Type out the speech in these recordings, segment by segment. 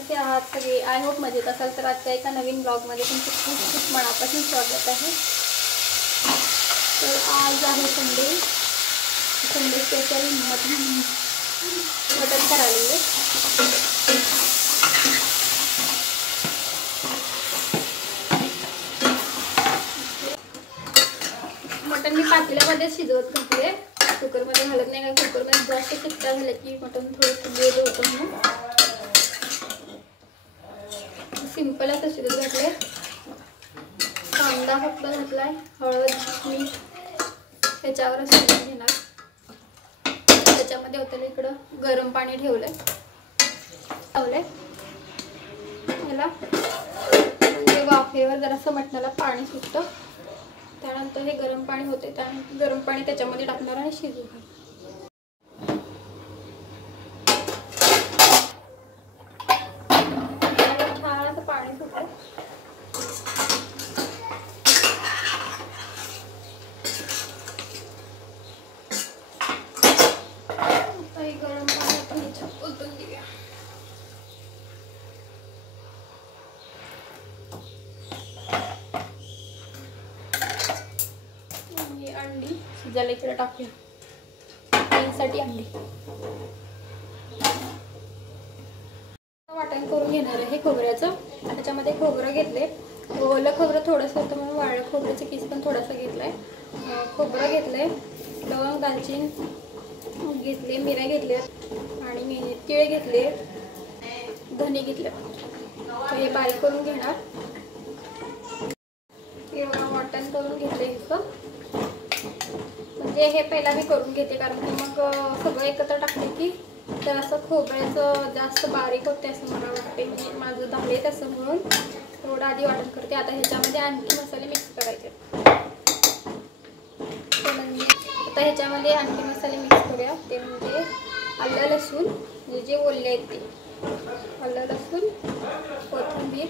कसे आहात सगळे? आय होप मजेत असाल. तर आजच्या एका नवीन ब्लॉगमध्ये तुमचं खूप खूप मनापासून स्वागत आहे. तर आज आहे संडे स्पेशल मटन करायला. मटन मी पातेल्यामध्ये शिजवत घातले, कुकरमध्ये घालत नाही. का कुकरमध्ये जास्त शिट्ट्या झाल्या की मटन थोडं वेळ होतं म्हणून सिंपल असं शिजत घातले. कांदा फक्त घातलाय, हळद मीठ ह्याच्यावर शिजवून घेणार. त्याच्यामध्ये होतं इकडं गरम पाणी ठेवलंय ह्याला, म्हणजे वाफेवर जरासं मटणाला पाणी सुटतं. त्यानंतर हे गरम पाणी होते, त्यानंतर गरम पाणी त्याच्यामध्ये टाकणार आणि शिजवून घालणार. पाणी सुटलं गरम पाणी आपण ह्याच्यात ओतून देऊया. आणि अंडी शिजायला इकडे टाकूया. त्यासाठी अंडी वाटण करून घेणार आहे खोबऱ्याचं. त्याच्यामध्ये खोबरं घेतले, ओलं खोबरं थोडंसं होतं म्हणून वाळलं खोबऱ्याचं किस पण थोडासा घेतलाय. खोबरं घेतलंय, लवंग दालचीन घेतले, मिऱ्या घेतल्या आणि तिळ घेतले, धने घेतले. हे बारीक करून घेणार. वाटण करून घेतले इतकं, म्हणजे हे पहिला मी करून घेते कारण की मग सगळं एकत्र टाकले की तर असं खोबऱ्याचं जास्त बारीक होते असं मला वाटते. म्हणजे माझं झाले तसं म्हणून थोडं आधी वाटण करते. आता ह्याच्यामध्ये आणखी मसाले मिक्स करायचे. आता ह्याच्यामध्ये आणखी मसाले मिक्स करूया. ते म्हणजे आलं लसूण, म्हणजे जे ओले आहेत ते आलं लसूण, कोथिंबीर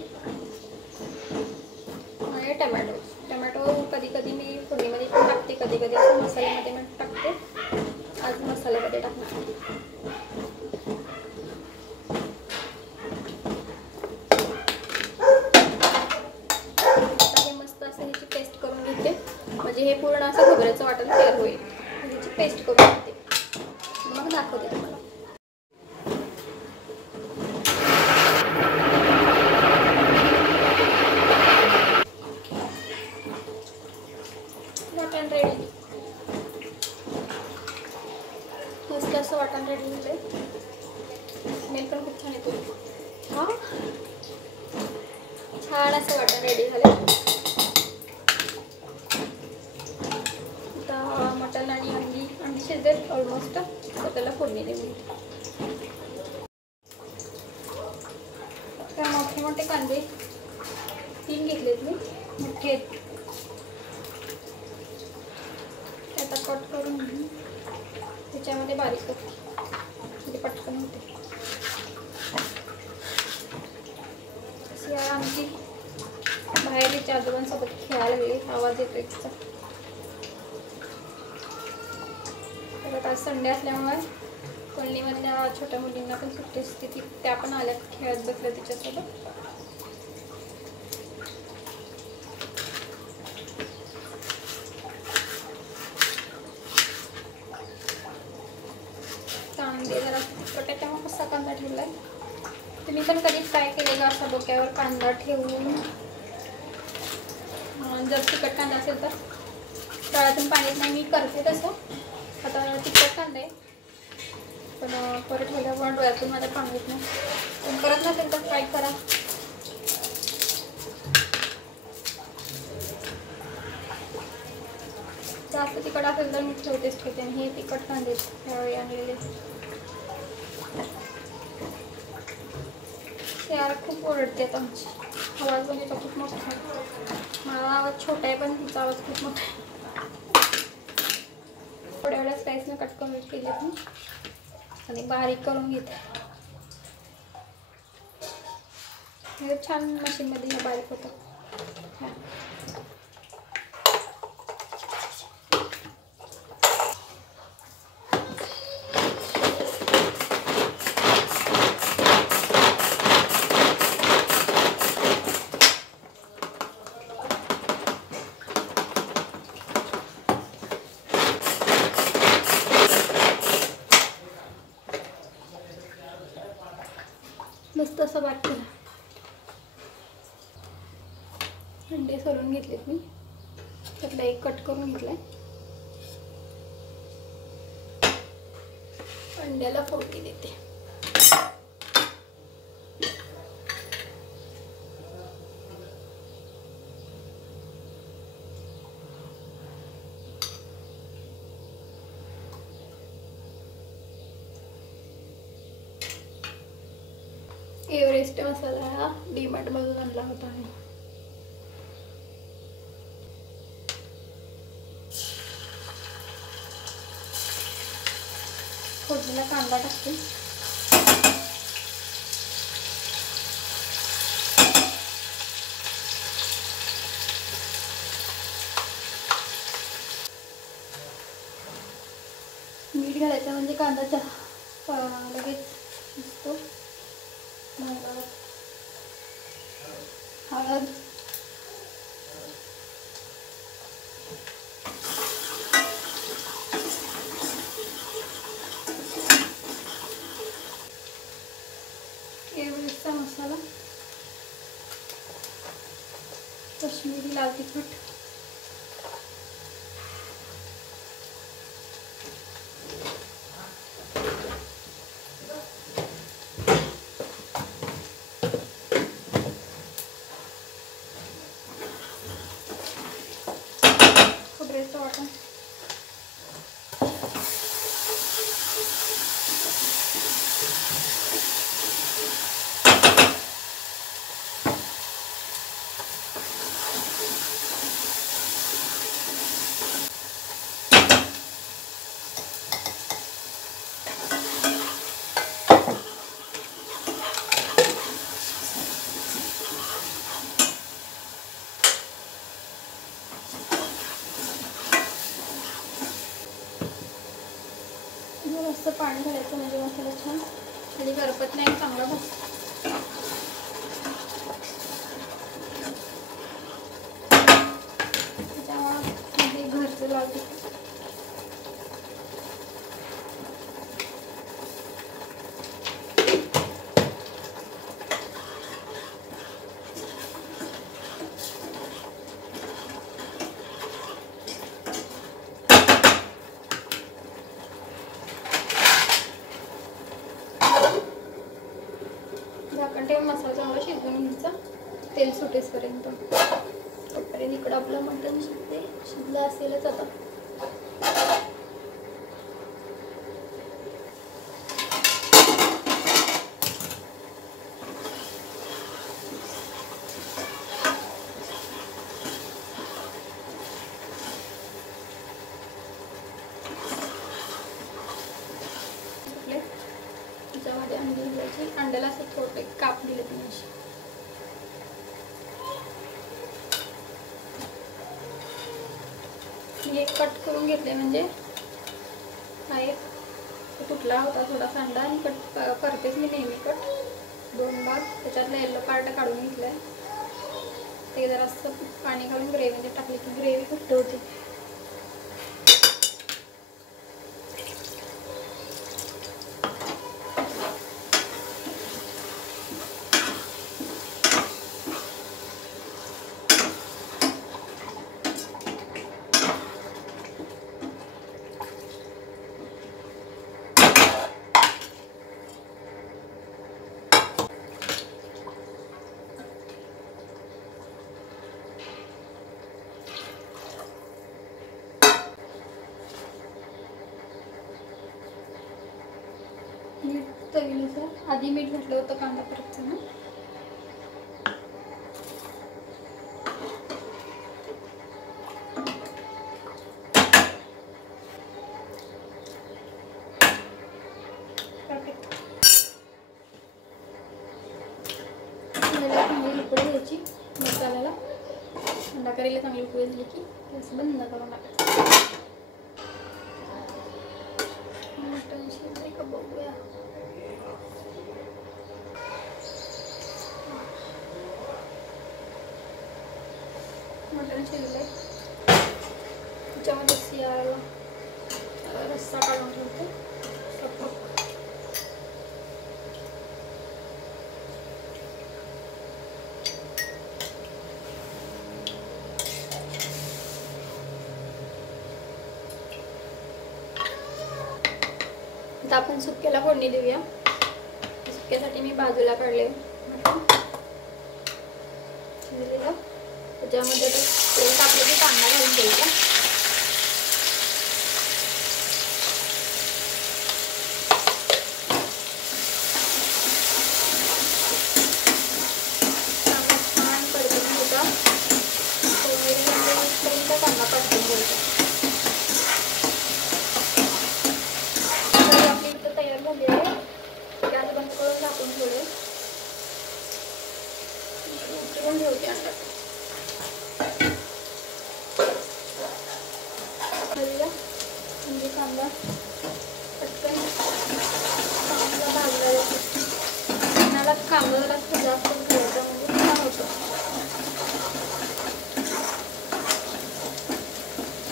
आणि टमॅटो कधी कधी मी फोडणीमध्ये पण टाकते, कधी कधी असं मसाल्यामध्ये पण टाकते. आज मसाल्यामध्ये टाकणार. हे मस्त असं ह्याची पेस्ट करून घेते, म्हणजे हे पूर्ण असं खोबऱ्याचं वाटण तयार होईल. ह्याची पेस्ट करून घेते, मग दाखवते तुम्हाला. वाटण रेडी, मस्त असं वाटण रेडी झालंय. स्मेल पण खूप छान येतो. हा, छान असं वाटण रेडी झालंय. आता मटण आणि अंडी शिजलेत ऑलमोस्ट, तर त्याला फोडणी देऊ. तर मोठे कांदे 3 घेतलेत मी, मोठे आहेत. आता कट करून त्याच्यामध्ये बारीक करते, म्हणजे पटकन होते. आमची बाहेर तिच्या आजोबांसोबत खेळायला लागले, आवाज येतो तिचा. तर आज संडे असल्यामुळे कॉलनीमधल्या छोट्या मुलींना पण सुट्टी असते, त्या पण आल्या, खेळत बसल्या तिच्यासोबत. कांदे जरा तिखट त्यामुळे कसा कांदा ठेवलाय. तुम्ही पण कधी फ्राय केलेला असा डोक्यावर कांदा ठेवून, जर तिखट कांदा असेल तर तळातून पाणी नाही, मी करते तसं. आता तिखट कांदा आहे पण परत ठेवल्यावर डोळ्यातून माझ्या पाणी येत नाही. पण करत नसेल तर फ्राय करा. जास्त तिखट असेल तर मी ठेवतेच ठेवते. आणि हे तिखट कांदे त्यावेळी आणलेले. यार खूप ओरडते आमची, आवाज पण तिचा खूप मोठा आहे. माझा आवाज छोटा आहे पण तिचा आवाज खूप मोठा आहे. थोड्या स्लाइसने कट करून केले मी आणि बारीक करून घेते. हे छान मशीनमध्ये हे बारीक होतं. मस्त असं बाक केला. अंडे सोलून घेतलेत मी, त्यातला एक कट करून घेतलाय. अंड्याला फोडणी देते. एव्हरेस्ट मसाला हा डीमार्ट मधून आणला होता आहे. फोडणीला कांदा टाकते. मीठ घालायचं म्हणजे कांदा लगेच दिसतो. हळद, एव्हरेस्टचा मसाला, काश्मीरी लाल तिखट, खोबऱ्याचं वाटण, जास्त पाणी घालायचं म्हणजे मसाला छान आणि करपत नाही, चांगला भाजतो. त्याच्यामुळे घरचं लाल तिखट, झाकण ठेवून मसाला चांगला शिजवून घ्यायचा तेल सुटेपर्यंत. तोपर्यंत इकडं आपलं मटण शिजलं असेलच आता. त्याच्यामध्ये अंडी घालायची. अंड्याला असं थोडं काप दिले तुम्ही अशी. मी एक कट करून घेतले म्हणजे हा एक तुटला होता थोडासा अंडा आणि कट करतेच मी नेहमी कट 2 भाग. त्याच्यातला येल्लो पार्ट काढून घेतलाय. ते जरा असं पाणी घालून ग्रेव्हीमध्ये टाकले की ग्रेव्ही घट्ट होते. मीठ चवीनुसार. आधी मीठ घातलं होतं कांदा परतताना. चांगली उकळी द्यायची मसाल्याला. अंडा करीला चांगली उकळी झाली की गॅस बंद करून टाकायचं. मटण शिजले का बघूया. मटण शिजले. त्याच्यामध्ये शियाला रस्सा काढून ठेवते. आपण सुक्याला फोडणी देऊया. सुक्यासाठी मी बाजूला काढले शिजलेलं. त्याच्यामध्ये तेल टाकलं की कांदा घालून द्यायचा. छान परतून घ्यायचा. कांदा परतून घ्यायचा. आपली इथं तयार झाली आहे. गॅस बंद करून झाकून ठेवले. उचलून ठेवते अंडा. म्हणजे कांदा पटकन कांदा भाजला जातो. कांदा जरा जास्त ठेवायचा म्हणजे छान होतं.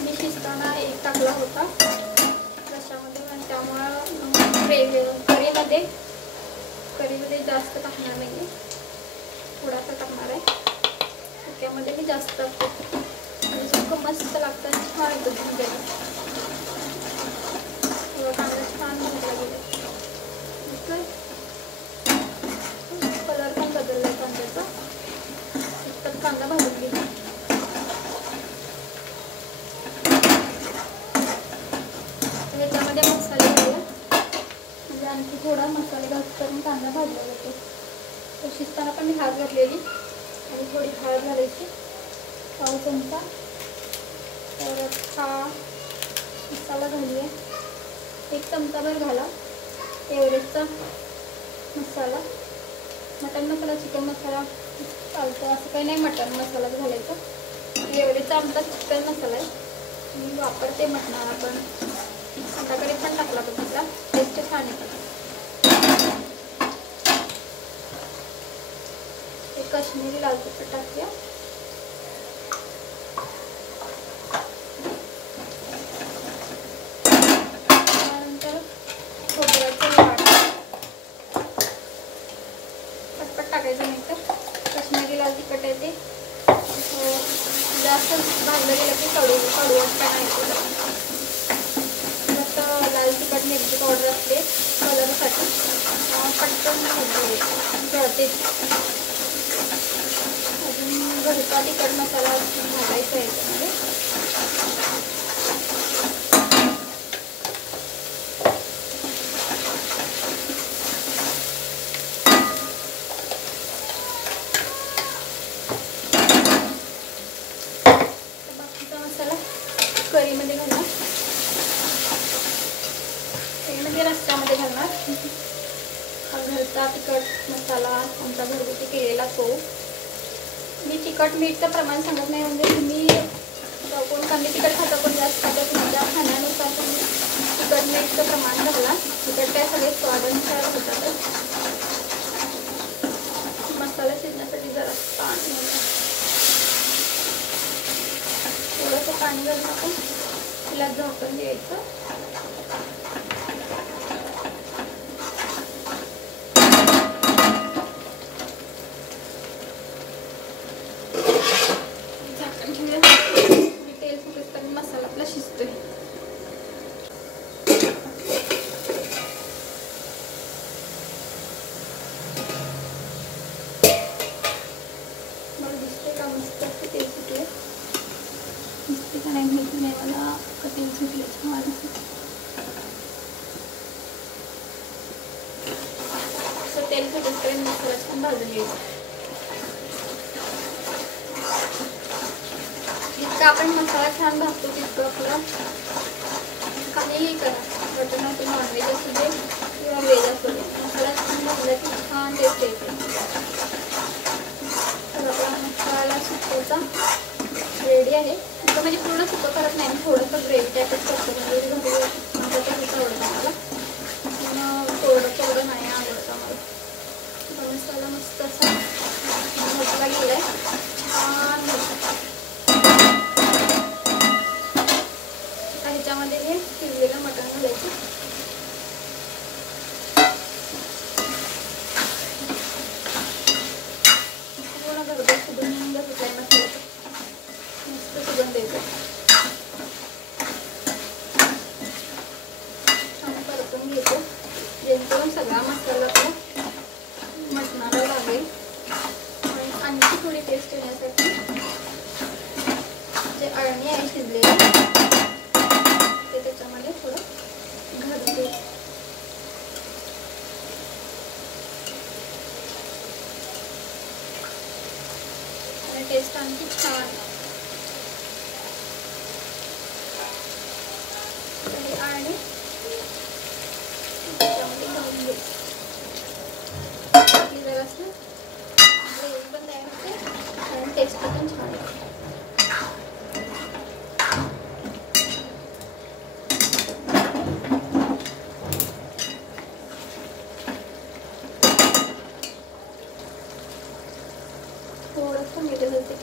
मी शिजताना एक टाकला होता रश्श्यामध्ये, आणि त्यामुळं करीमध्ये जास्त टाकणार नाही, थोडासा टाकणार आहे. सुक्यामध्ये मी जास्त टाकते. म्हणजे सुकं मस्त लागतं, छान येतं भाजायला. कांदा छान भाजला गेला. कलर पण बदलला कांद्याचा. इतकं कांदा भाजून गेला. ह्याच्यामध्ये मसाले घालूया. म्हणजे आणखी थोडा मसाले घालून कांदा भाजला जातो. तर शिजताना पण मी हळद घातलेली, आणि थोडी हळद घालायची, पाव चमचा. परत हा मसाला घालूया, 1 चमचाभर घाला. एव्हरेस्टचा मसाला, मटन मसाला, चिकन मसाला चालतं, असं काही नाही. मटन मसालाच घालायचा. एव्हरेस्टचा आमचा चिकन मसाला आहे, मी वापरते मटणाला पण. अंडाकडे पण टाकला पण त्याचा टेस्ट छान येते. हे काश्मीरी लाल तिखट टाकूया. त्यानंतर खोबऱ्याचं वाटण पटपट टाकायचं, नाही तर काश्मीरी लाल तिखट आहे ते जास्त भाजलं गेलं की कडवटपणा येतो. लाल तिखट मिरची पावडर असते कलरसाठी, पटकन जळते. अजून घरचा तिखट मसाला घालायचा आहे याच्यामध्ये. बाकीचा मसाला करीमध्ये घालणार, रस्त्यामध्ये घालणार. घरचा तिखट मसाला आमचा घरगुती केलेला तो. मी तिखट मीठचं प्रमाण सांगत नाही, म्हणजे तुम्ही कोण कमी तिखट खातं, कोण जास्त खातं, तुमच्या खाण्यानुसार तुम्ही तिखट मीठचं प्रमाण घाला. तिखट काय सगळे स्वादानुसार होतातच. मसाला शिजण्यासाठी जरा पाणी, थोडंसं पाणी घालून आपण तिला झाकण द्यायचं. तेल सुटेपर्यंत मसाला आपला शिजतोय. मला दिसतंय का मस्त तेल सुटले? दिसते का नाही माहिती नाही मला, का तेल सुटले छान. असं तेल सुटेपर्यंत मसाला छान भाजून घ्यायचा. जितका आपण मसाला छान भाजतो तितकं आपलं काहीही करा, मटन असो, नॉनव्हेज असू दे किंवा व्हेज असू दे, मसाला छान भाजला की छान टेस्ट येते. तर आपला मसाला सुकवता रेडी आहे. इथं म्हणजे पूर्ण सुकं करत नाही, मी थोडंसं ग्रेव्ही टाईपच करतो. म्हणजे घरी माझं तसंच आवडतं मला, पण थोडं नाही आवडतं मला. मसाला मस्त असा भाजला गेलाय छान. ह्याच्यामध्ये हे शिजलेलं मटण घालायचं. पूर्ण गरबा सुगंध सुटलाय मसाल्याचा, मस्त सुगंध येतो. छान परतून घेतो. टेस्ट येण्यासाठी जे अळणी आहे शिजलेली ते त्याच्यामध्ये थोडं घालून देऊ. आणि टेस्ट आणखी छान. आणि त्याच्यामध्ये घालून देऊ. जरासं ग्रेव्ही पण तयार होते आणि टेस्ट पण छान येते. थोडंसं मीठ घालते.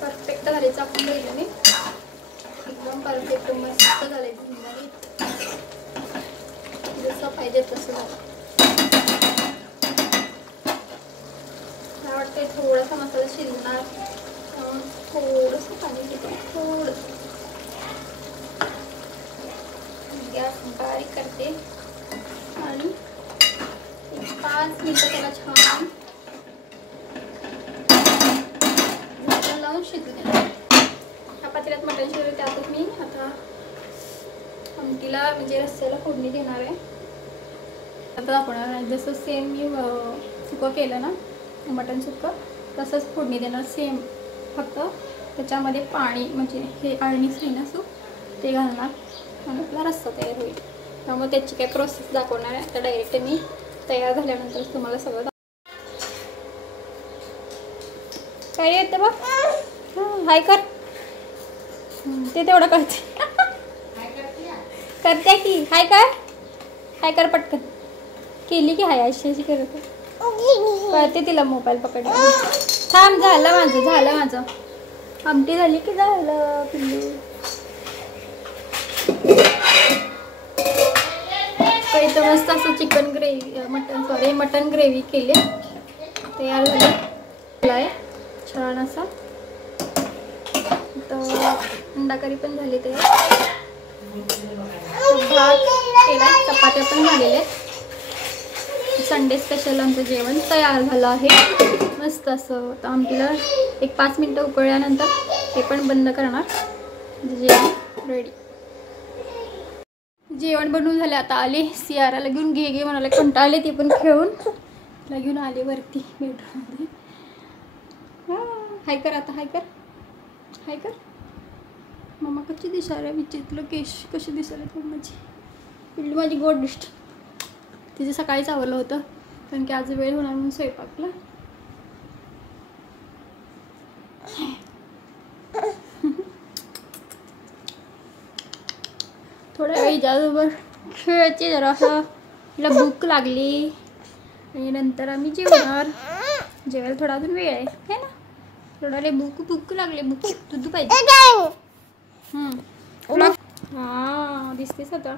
परफेक्ट झाले चाकून दिलं मी. एकदम परफेक्ट मस्त झाले. जसं पाहिजे तसं झालं. मला वाटतं थोडासा मसाला शिजणार. थोडंसं पाणी घेते. थोडंसं गॅस बारीक करते आणि 5 मिनिटं त्याला छान लावून शिजू द्या. ह्या पातेल्यात मटण शिजवले त्यातच मी आता आमटीला म्हणजे रस्स्याला फोडणी देणार आहे. आता दाखवणार आहे. जसं सेम मी सुकं केलं ना मटण सुकं तसंच फोडणी देणार सेम. फक्त त्याच्यामध्ये पाणी म्हणजे हे अळणीच आहे ना सूप ते घालणार आणि आपला रस्सा तयार होईल. त्यामुळे त्याची काही प्रोसेस दाखवणार आहे. आता डायरेक्ट मी तयार झाल्यानंतर तुम्हाला सगळं काय येतं बघ. हाय कर. ते तेवढं करते. करते की हाय कर. हाय कर पटकन. केली की हाय अशी अशी करत करते तिला मोबाईल पकडला. थांब. झालं माझं आमटी झाली की झालं पिल्लू. काही तर मस्त असं चिकन ग्रेव्ही मटन ग्रेव्ही केली तयार झाली छान असा. तर अंडा करी पण झाली तयार. भात केला. चपात्या पण झालेल्या. संडे स्पेशल आमचं जेवण तयार झालं आहे मस्त असं. आता आमटीला 5 मिनिटं उकळल्यानंतर हे पण बंद करणार. जेवण रेडी. जेवण बनवून झाले. आता आले सियाराला घेऊन. घे म्हणाले कंटाळले ती पण खेळून. तिला घेऊन आले वरती बेडरूममध्ये. हाय कर आता. हाय कर. मम्मा कशी दिसायला विचित्र केश कशी दिसायला माझी पिल्लू माझी गोडिष्ट. तिचं सकाळीच आवरलं होतं कारण की आज वेळ होणार म्हणून स्वयंपाकला. थोड्या वेळ हिच्याबरोबर खेळायची जरासं. तिला भूक लागली आणि नंतर आम्ही जेवायला थोडा अजून वेळ आहे ना. थोडा रे भूक लागली. दूध पाहिजे. हां दिसतेस आता.